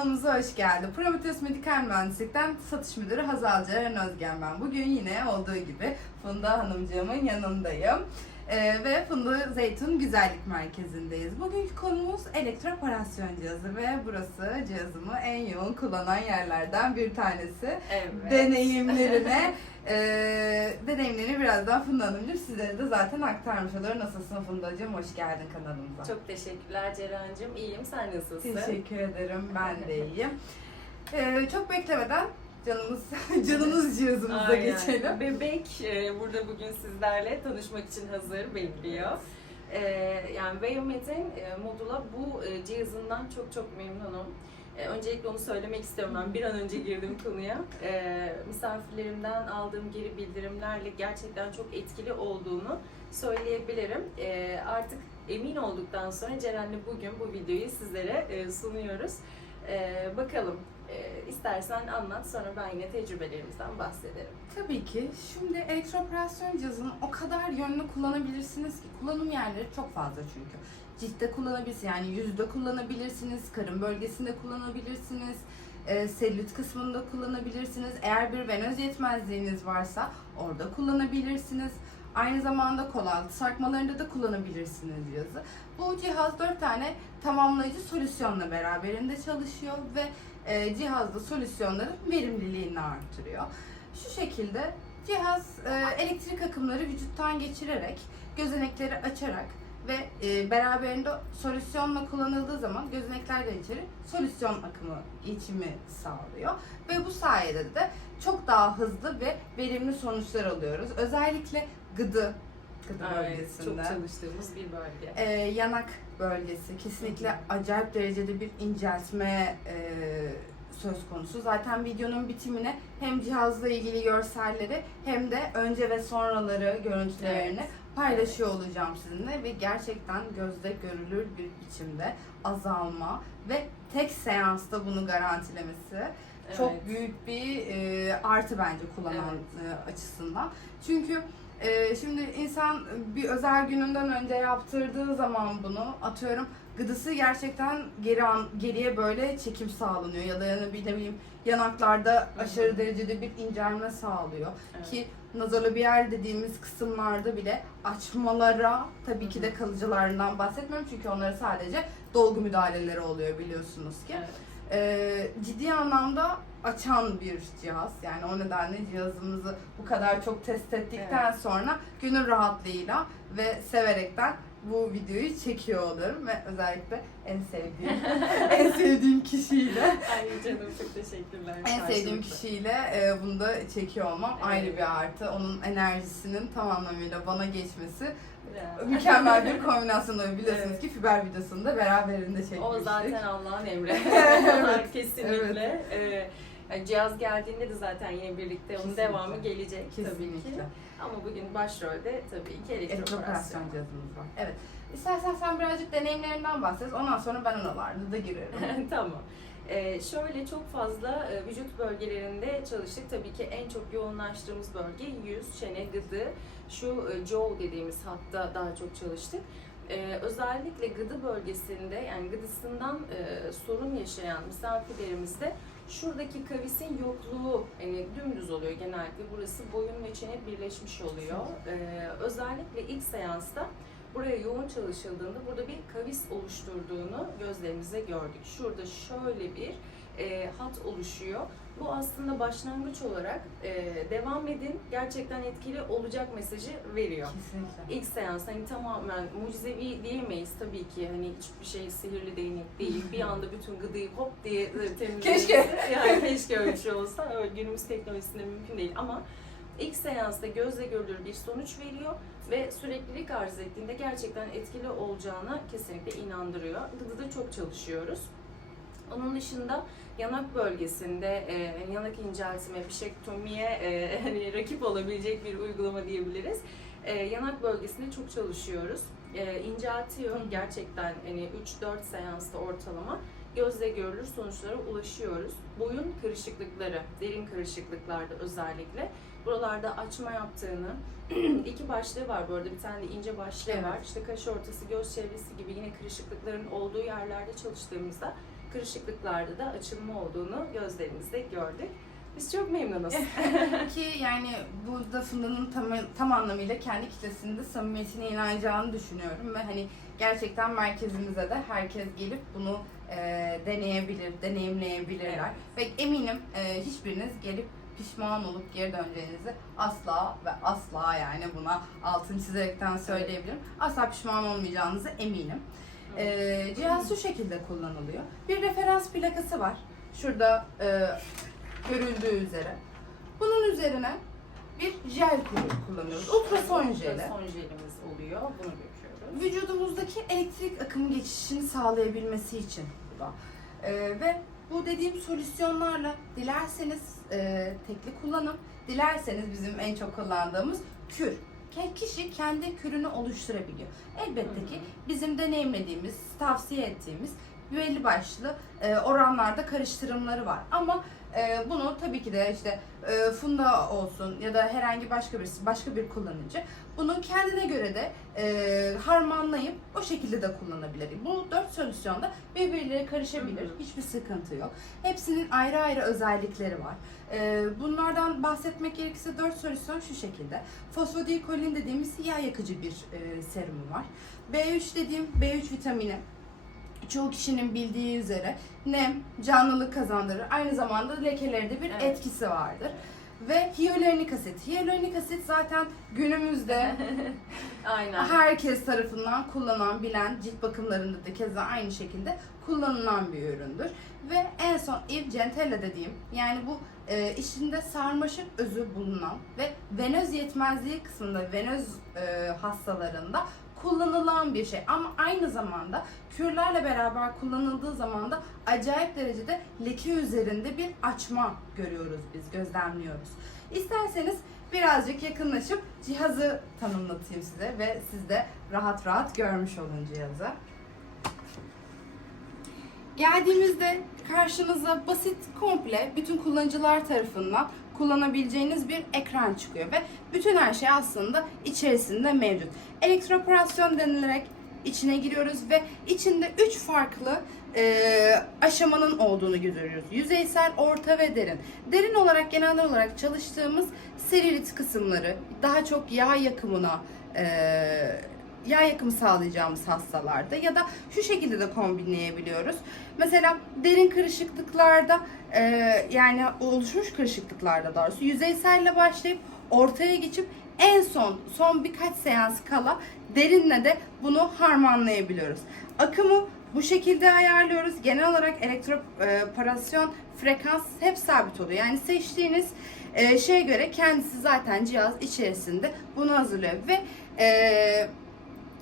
kanalımıza hoş geldin. Prometheus Medikal Mühendislik'ten satış müdürü Hazal Ceren Özgen ben. Bugün yine olduğu gibi Funda Hanımcığımın yanındayım. Ee, ve Funda Zeytun Güzellik Merkezi'ndeyiz. Bugünkü konumuz elektroporasyon cihazı ve burası cihazımı en yoğun kullanan yerlerden bir tanesi. Evet. Deneyimlerine, e, deneyimlerini birazdan Funda Hanımcığım sizlere de zaten aktarmış olur. Nasılsın Fundacığım? Hoş geldin kanalımıza. Çok teşekkürler Ceren'cim. İyiyim. Sen nasılsın? Teşekkür ederim. Ben de iyiyim. Ee, çok beklemeden canımız canımız cihazımıza Aynen. geçelim. Bebek e, burada bugün sizlerle tanışmak için hazır bekliyor. E, yani Biomet'in e, Modula bu e, cihazından çok çok memnunum. E, öncelikle onu söylemek istiyorum. Ben bir an önce girdim konuya. E, misafirlerimden aldığım geri bildirimlerle gerçekten çok etkili olduğunu söyleyebilirim. E, artık emin olduktan sonra Ceren'le bugün bu videoyu sizlere e, sunuyoruz. E, bakalım e, istersen anlat sonra ben yine tecrübelerimizden bahsederim. Tabii ki. Şimdi elektroporasyon cihazını o kadar yönlü kullanabilirsiniz ki kullanım yerleri çok fazla çünkü. Ciltte kullanabilirsiniz yani yüzde kullanabilirsiniz, karın bölgesinde kullanabilirsiniz, e, selülit kısmında kullanabilirsiniz. Eğer bir venöz yetmezliğiniz varsa orada kullanabilirsiniz. Aynı zamanda kol altı sarkmalarında da kullanabilirsiniz cihazı. Bu cihaz 4 tane tamamlayıcı solüsyonla beraberinde çalışıyor ve e, cihazda solüsyonların verimliliğini artırıyor. Şu şekilde cihaz e, elektrik akımları vücuttan geçirerek, gözenekleri açarak ve e, beraberinde solüsyonla kullanıldığı zaman gözeneklerden içeri solüsyon akımı geçimi sağlıyor. Ve bu sayede de çok daha hızlı ve verimli sonuçlar alıyoruz. Özellikle gıdı, gıdı bölgesinde. çok çalıştığımız bir bölge. Ee, yanak bölgesi kesinlikle acayip derecede bir inceltme e, söz konusu. Zaten videonun bitimine hem cihazla ilgili görselleri hem de önce ve sonraları görüntülerini Evet. Paylaşıyor olacağım sizinle ve gerçekten gözde görülür bir biçimde azalma ve tek seansta bunu garantilemesi çok Evet. büyük bir e, artı bence kullanan e, açısından. Çünkü e, şimdi insan bir özel gününden önce yaptırdığı zaman bunu atıyorum gıdısı gerçekten geri an, geriye böyle çekim sağlanıyor ya da yani bir ne bileyim yanaklarda aşırı derecede bir incelme sağlıyor Evet. ki nazolabiyal dediğimiz kısımlarda bile açmalara tabii ki de kalıcılarından bahsetmiyorum çünkü onları sadece dolgu müdahaleleri oluyor biliyorsunuz ki Evet. e, ciddi anlamda açan bir cihaz. Yani o nedenle cihazımızı bu kadar çok test ettikten sonra gönül rahatlığıyla ve severekten bu videoyu çekiyor olurum ve özellikle en sevdiğim en sevdiğim kişiyle Ay canım çok teşekkürler. en sevdiğim Karşılıklı. kişiyle e, bunu da çekiyor olmam Evet. ayrı bir artı. Onun enerjisinin tam anlamıyla bana geçmesi Ya. mükemmel bir kombinasyon oluyor. Biliyorsunuz Evet. ki fiber videosunu da beraberinde çekmiştik. O zaten Allah'ın emri. Evet, Kesinlikle. Ee, yani cihaz geldiğinde de zaten yine birlikte onun Kesinlikle. devamı gelecek tabii ki. Kesinlikle. Ama bugün başrolde tabii ki elektroporasyon. Elektroporasyon cihazımız var. Evet. İstersen sen birazcık deneyimlerinden bahset. Ondan sonra ben oralarda da girerim. tamam. Ee, şöyle çok fazla e, vücut bölgelerinde çalıştık. Tabii ki en çok yoğunlaştığımız bölge yüz, çene, gıdı. Şu e, jaw dediğimiz hatta daha çok çalıştık. Ee, özellikle gıdı bölgesinde yani gıdısından e, sorun yaşayan misafirlerimizde şuradaki kavisin yokluğu hani dümdüz oluyor genellikle. Burası boyun ve çene birleşmiş oluyor. Ee, özellikle ilk seansta buraya yoğun çalışıldığında burada bir kavis oluşturduğunu gözlerimizle gördük. Şurada şöyle bir e, hat oluşuyor. Bu aslında başlangıç olarak e, devam edin gerçekten etkili olacak mesajı veriyor. Kesinlikle. İlk seans hani tamamen mucizevi diyemeyiz tabii ki hani hiçbir şey sihirli değnek değil. Bir anda bütün gıdıyı hop diye temizlemesi. Keşke. Yani keşke öyle bir şey olsa. Öyle günümüz teknolojisinde mümkün değil ama ilk seansta gözle görülür bir sonuç veriyor ve süreklilik arz ettiğinde gerçekten etkili olacağına kesinlikle inandırıyor. Gıdıda çok çalışıyoruz. Onun dışında yanak bölgesinde e, yanak inceltme, bişektomiye e, hani rakip olabilecek bir uygulama diyebiliriz. E, yanak bölgesinde çok çalışıyoruz. E, inceltiyor gerçekten hani 3-4 seansta ortalama gözle görülür sonuçlara ulaşıyoruz. Boyun kırışıklıkları, derin kırışıklıklarda özellikle buralarda açma yaptığını, iki başlığı var bu arada bir tane de ince başlığı Evet. var. İşte kaş ortası, göz çevresi gibi yine kırışıklıkların olduğu yerlerde çalıştığımızda kırışıklıklarda da açılma olduğunu gözlerimizde gördük. Biz çok memnunuz. Ki yani burada Funda'nın tam, tam anlamıyla kendi kitlesinde samimiyetine inanacağını düşünüyorum ve hani gerçekten merkezimize de herkes gelip bunu e, deneyebilir, deneyimleyebilirler. Ve eminim e, hiçbiriniz gelip pişman olup geri döneceğinizi asla ve asla yani buna altını çizerekten söyleyebilirim. Asla pişman olmayacağınızı eminim. E, cihaz şu şekilde kullanılıyor. Bir referans plakası var. Şurada e, görüldüğü üzere. Bunun üzerine bir jel kullanıyoruz. Ultrason jeli. Ultrason jelimiz oluyor. Bunu döküyoruz. Vücudumuzdaki elektrik akım geçişini sağlayabilmesi için bu da. E, ve bu dediğim solüsyonlarla dilerseniz e, tekli kullanım, dilerseniz bizim en çok kullandığımız kür. Kişi kendi kürünü oluşturabiliyor. Elbette ki bizim deneyimlediğimiz, tavsiye ettiğimiz belli başlı oranlarda karıştırımları var. Ama e, bunu tabii ki de işte e, Funda olsun ya da herhangi başka birisi, başka bir kullanıcı bunu kendine göre de e, harmanlayıp o şekilde de kullanabilir. Bu dört solüsyonda birbirleri karışabilir. Hı hı. Hiçbir sıkıntı yok. Hepsinin ayrı ayrı özellikleri var. E, bunlardan bahsetmek gerekirse dört solüsyon şu şekilde. Fosfodiekolin dediğimiz yağ yakıcı bir e, serumu var. B3 dediğim B3 vitamini çoğu kişinin bildiği üzere nem, canlılık kazandırır. Aynı zamanda lekelerde bir Evet. etkisi vardır. Ve hyaluronik asit. Hyaluronik asit zaten günümüzde Aynen. herkes tarafından kullanılan, bilen cilt bakımlarında da keza aynı şekilde kullanılan bir üründür. Ve en son Eve Gentella dediğim yani bu e, içinde sarmaşık özü bulunan ve venöz yetmezliği kısmında venöz e, hastalarında kullanılan bir şey. Ama aynı zamanda kürlerle beraber kullanıldığı zaman da acayip derecede leke üzerinde bir açma görüyoruz biz, gözlemliyoruz. İsterseniz birazcık yakınlaşıp cihazı tanımlatayım size ve siz de rahat rahat görmüş olun cihazı. Geldiğimizde karşınıza basit, komple bütün kullanıcılar tarafından kullanabileceğiniz bir ekran çıkıyor ve bütün her şey aslında içerisinde mevcut. Elektroporasyon denilerek içine giriyoruz ve içinde 3 farklı e, aşamanın olduğunu görüyoruz. Yüzeysel, orta ve derin. Derin olarak genel olarak çalıştığımız serilit kısımları daha çok yağ yakımına e, yağ yakımı sağlayacağımız hastalarda ya da şu şekilde de kombinleyebiliyoruz. Mesela derin kırışıklıklarda e, yani oluşmuş kırışıklıklarda doğrusu yüzeyselle başlayıp ortaya geçip en son son birkaç seans kala derinle de bunu harmanlayabiliyoruz. Akımı bu şekilde ayarlıyoruz. Genel olarak elektroporasyon frekans hep sabit oluyor. Yani seçtiğiniz e, şeye göre kendisi zaten cihaz içerisinde bunu hazırlıyor ve e,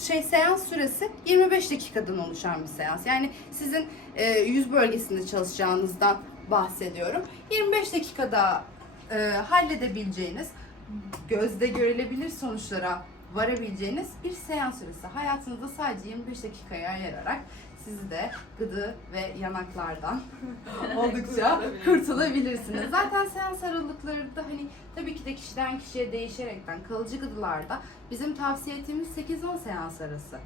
şey seans süresi 25 dakikadan oluşan bir seans. Yani sizin e, yüz bölgesinde çalışacağınızdan bahsediyorum. 25 dakikada e, halledebileceğiniz, gözde görülebilir sonuçlara varabileceğiniz bir seans süresi. Hayatınızda sadece 25 dakikaya ayırarak sizi de gıdı ve yanaklardan oldukça kurtulabilirsiniz. Zaten seans aralıkları da hani tabii ki de kişiden kişiye değişerekten kalıcı gıdılarda bizim tavsiye ettiğimiz 8-10 seans arası.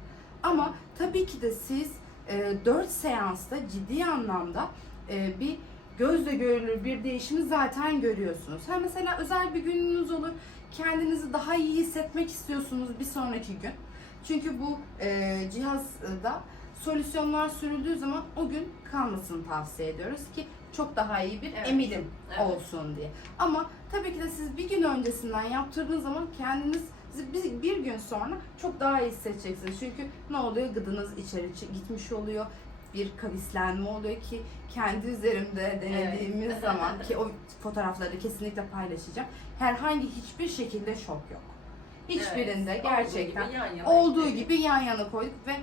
Ama tabii ki de siz e, 4 seansta ciddi anlamda e, bir gözle görülür bir değişimi zaten görüyorsunuz. Ha mesela özel bir gününüz olur, kendinizi daha iyi hissetmek istiyorsunuz bir sonraki gün. Çünkü bu e, cihazda solüsyonlar sürüldüğü zaman o gün kalmasını tavsiye ediyoruz ki çok daha iyi bir Evet. emilim Evet. olsun diye. Ama tabii ki de siz bir gün öncesinden yaptırdığınız zaman kendiniz bir, bir gün sonra çok daha iyi hissedeceksiniz. Çünkü ne oluyor? Gıdınız içeri gitmiş oluyor. Bir kavislenme oluyor ki kendi üzerimde denediğimiz Evet. zaman ki o fotoğrafları kesinlikle paylaşacağım. Herhangi hiçbir şekilde şok yok. Hiçbirinde Evet, gerçekten olduğu gibi yan yana olduğu gibi yan yana koyduk ve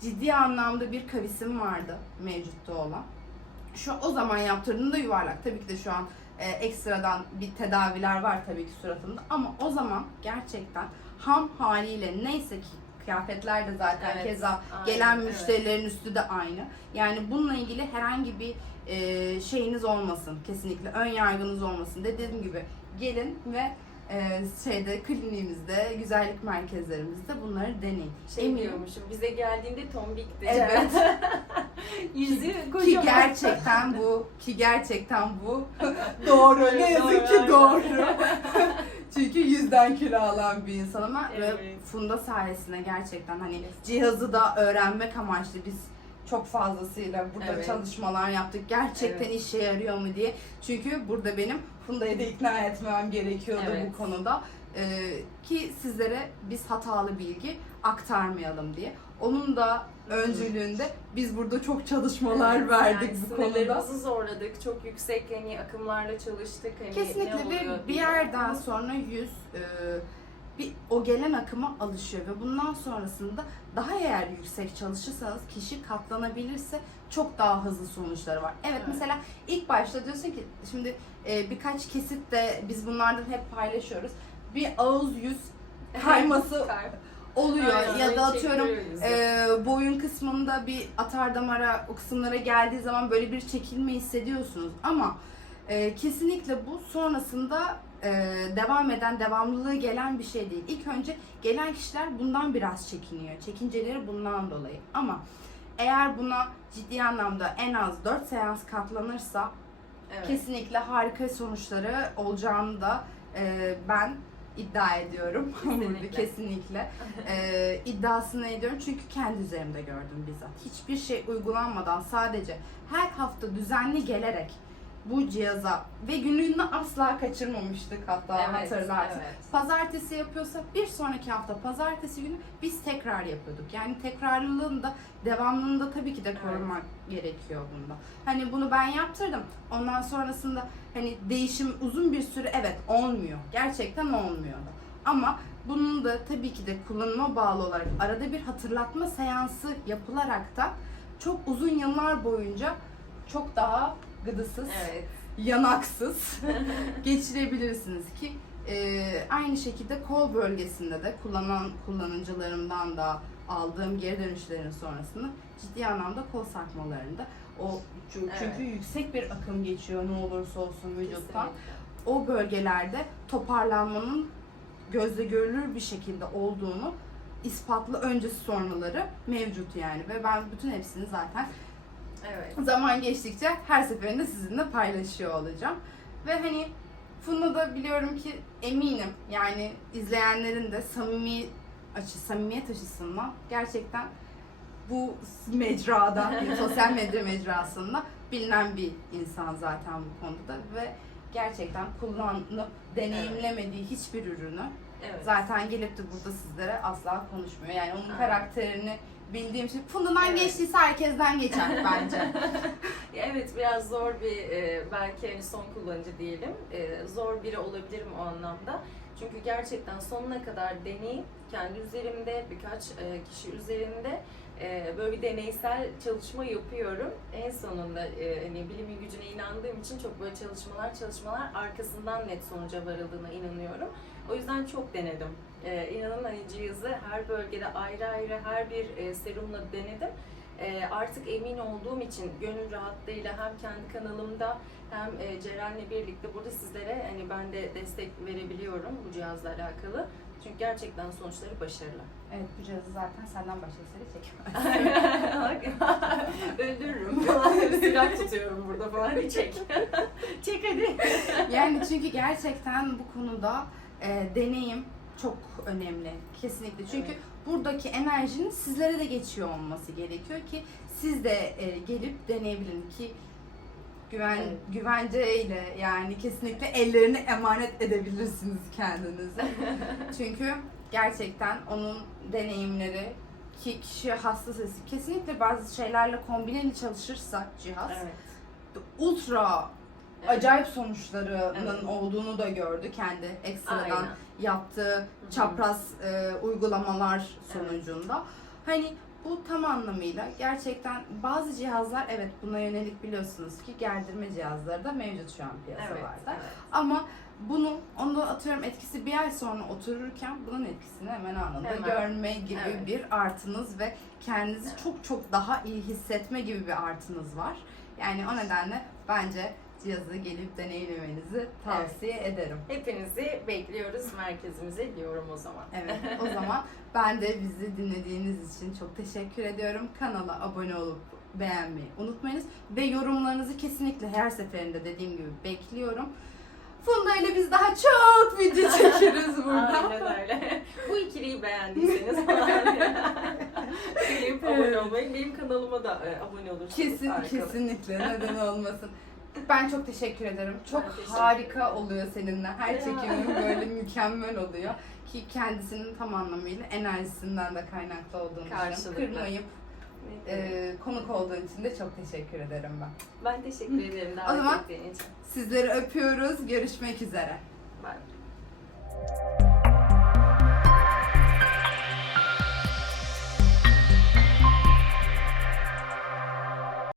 ciddi anlamda bir kavisim vardı mevcutta olan. Şu o zaman yaptırdığımda yuvarlak. Tabii ki de şu an e, ekstradan bir tedaviler var tabii ki suratımda ama o zaman gerçekten ham haliyle neyse ki kıyafetler de zaten Evet, keza aynen, gelen evet. müşterilerin üstü de aynı. Yani bununla ilgili herhangi bir e, şeyiniz olmasın kesinlikle ön yargınız olmasın. Dediğim gibi gelin ve e, şeyde kliniğimizde, güzellik merkezlerimizde bunları deneyin. Şey Eminim. diyormuşum, bize geldiğinde tombikti. Evet. Yüzü kocaman. Ki gerçekten bu, ki gerçekten bu doğru. Ne yazık ki Doğru. Çünkü yüzden kilo alan bir insan ama Evet. ve Funda sayesinde gerçekten hani cihazı da öğrenmek amaçlı biz çok fazlasıyla burada Evet. çalışmalar yaptık. Gerçekten Evet. işe yarıyor mu diye. Çünkü burada benim Funda'yı da ikna etmem gerekiyordu Evet. bu konuda. Ee, ki sizlere biz hatalı bilgi aktarmayalım diye. Onun da öncülüğünde biz burada çok çalışmalar Evet, verdik yani bu konuda. zorladık. Çok yüksek hani akımlarla çalıştık. Hani Kesinlikle ve bir yerden sonra yüz e, bir o gelen akıma alışıyor ve bundan sonrasında daha eğer yüksek çalışırsanız kişi katlanabilirse çok daha hızlı sonuçları var. Evet, Evet. mesela ilk başta diyorsun ki şimdi e, birkaç kesit de biz bunlardan hep paylaşıyoruz. Bir ağız yüz kayması Kay- oluyor Aynen, ya da atıyorum e, boyun kısmında bir atar damara o kısımlara geldiği zaman böyle bir çekilme hissediyorsunuz ama e, kesinlikle bu sonrasında e, devam eden devamlılığı gelen bir şey değil. İlk önce gelen kişiler bundan biraz çekiniyor. Çekinceleri bundan dolayı. Ama eğer buna ciddi anlamda en az 4 seans katlanırsa Evet. kesinlikle harika sonuçları olacağını da e, ben iddia ediyorum. Kesinlikle. Kesinlikle e, iddiasını ediyorum çünkü kendi üzerimde gördüm bizzat. Hiçbir şey uygulanmadan sadece her hafta düzenli gelerek bu cihaza ve günlüğünü asla kaçırmamıştık hatta Evet, hatırlarsın. evet. Pazartesi yapıyorsa bir sonraki hafta pazartesi günü biz tekrar yapıyorduk. Yani tekrarlılığını da devamlılığını da tabii ki de korumak gerekiyor bunda. Hani bunu ben yaptırdım. Ondan sonrasında hani değişim uzun bir süre evet olmuyor. Gerçekten olmuyor da. Ama bunun da tabii ki de kullanıma bağlı olarak arada bir hatırlatma seansı yapılarak da çok uzun yıllar boyunca çok daha gıdısız, Evet. yanaksız geçirebilirsiniz ki e, aynı şekilde kol bölgesinde de kullanan kullanıcılarımdan da aldığım geri dönüşlerin sonrasında ciddi anlamda kol sarkmalarında o çünkü, Evet. çünkü yüksek bir akım geçiyor ne olursa olsun vücuttan. Kesinlikle. O bölgelerde toparlanmanın gözle görülür bir şekilde olduğunu ispatlı öncesi sonraları mevcut yani ve ben bütün hepsini zaten Evet. zaman geçtikçe her seferinde sizinle paylaşıyor olacağım. Ve hani Funda da biliyorum ki eminim yani izleyenlerin de samimi açı, samimiyet açısından gerçekten bu mecrada, sosyal medya mecrasında bilinen bir insan zaten bu konuda ve gerçekten kullanıp deneyimlemediği hiçbir ürünü Evet. zaten gelip de burada sizlere asla konuşmuyor. Yani onun Aynen. karakterini bildiğim için Funda'dan Evet. geçtiyse herkesten geçer bence. Evet biraz zor bir e, belki hani son kullanıcı diyelim. E, Zor biri olabilirim o anlamda. Çünkü gerçekten sonuna kadar deneyim kendi üzerimde birkaç e, kişi üzerinde e, böyle bir deneysel çalışma yapıyorum. En sonunda e, hani bilimin gücüne inandığım için çok böyle çalışmalar çalışmalar arkasından net sonuca varıldığına inanıyorum. O yüzden çok denedim. E, inanın hani cihazı her bölgede ayrı ayrı her bir e, serumla denedim. E, artık emin olduğum için gönül rahatlığıyla hem kendi kanalımda hem e, Ceren'le birlikte burada sizlere hani ben de destek verebiliyorum bu cihazla alakalı. Çünkü gerçekten sonuçları başarılı. evet bu cihazı zaten senden başkasıyla çekemez. Öldürürüm. Silah tutuyorum burada falan. Hadi çek. çek hadi. yani çünkü gerçekten bu konuda e, deneyim çok önemli. Kesinlikle. Çünkü Evet. buradaki enerjinin sizlere de geçiyor olması gerekiyor ki siz de e, gelip deneyebilin ki güven Evet. güvenceyle yani kesinlikle ellerini emanet edebilirsiniz kendinize. Çünkü gerçekten onun deneyimleri ki kişi hassas kesinlikle bazı şeylerle kombineli çalışırsa cihaz Evet. ultra Evet. acayip sonuçlarının Evet. olduğunu da gördü kendi ekstradan Aynen. yaptığı çapraz e, uygulamalar sonucunda. Hani bu tam anlamıyla gerçekten bazı cihazlar evet buna yönelik biliyorsunuz ki gerdirme cihazları da mevcut şu an Evet. piyasalarda. evet. Ama bunu onda atıyorum etkisi bir ay sonra otururken bunun etkisini hemen anında Hemen. görme gibi Evet. bir artınız ve kendinizi Evet. çok çok daha iyi hissetme gibi bir artınız var. Yani o nedenle bence cihazı gelip deneyimlemenizi tavsiye ederim. Hepinizi bekliyoruz merkezimize diyorum o zaman. Evet o zaman ben de bizi dinlediğiniz için çok teşekkür ediyorum. Kanala abone olup beğenmeyi unutmayınız. Ve yorumlarınızı kesinlikle her seferinde dediğim gibi bekliyorum. Funda ile biz daha çok video çekeriz burada. Aynen öyle. Bu ikiliyi beğendiyseniz falan. Benim abone olmayı, benim kanalıma da e, abone olursunuz. Kesin kesinlikle neden olmasın. Ben çok teşekkür ederim. Çok teşekkür harika oluyor seninle. Her Ya. çekimin böyle mükemmel oluyor. Ki kendisinin tam anlamıyla enerjisinden de kaynaklı olduğunu düşünüyorum. Karşılıklı. Kırmayıp e, konuk olduğun için de çok teşekkür ederim ben. ben teşekkür ederim O davet zaman- ettiğin için. Sizleri öpüyoruz. Görüşmek üzere. Bye.